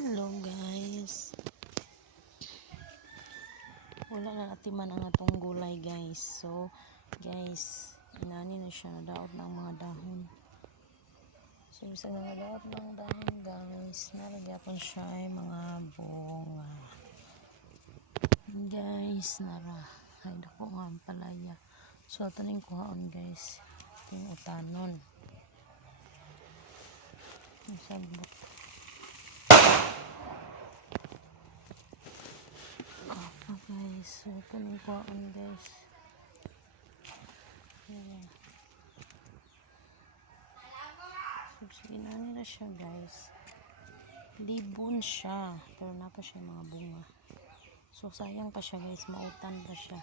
Hello guys, wala na natiman ang atong gulay guys. So guys, inani na siya, nadaot ng mga dahon. So sa nadaot ng dahon guys, nalagyan siya ay mga bunga guys. Nara ay dako nga ang palaya. So ito ning kuhaon guys, ito yung utanon sabot. Guys, so ito ning kuhaon guys. Ayan. So sinani na siya guys, libon siya pero napa siya mga bunga. So sayang pa siya guys, mautan pa siya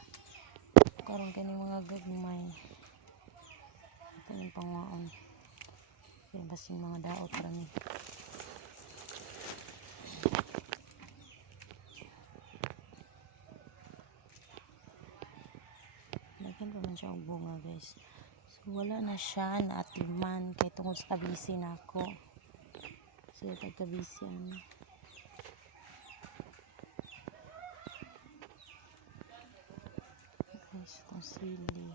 karon kani mga gagmay. Ito yung pangwaon, kaya basing mga daot ra ni. Lagyan pa man siya og bunga guys. So wala na siya naatiman kay tungod sa kabisi nako. So tagkabisi ano. Guys, itong sili.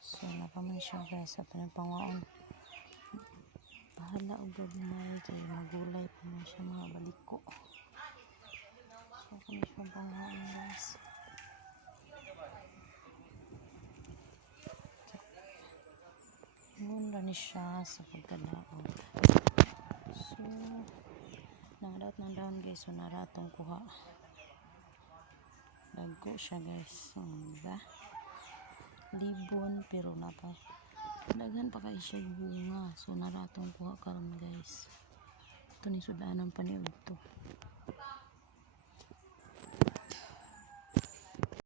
So napaman siya guys, ito na pangwaon. Bahala og gagmay kay magulay pa man siya mga baliko. So kami siya pangwaon guys. Muna ni siya sa pagkadaot. So nangadot ng daon guys, so naratong kuha. Dagko siya guys, diba? Libon pero napa daghan pa kay siya bunga. So naratong kuha karon guys. Ito ni sudanan pa ni udto.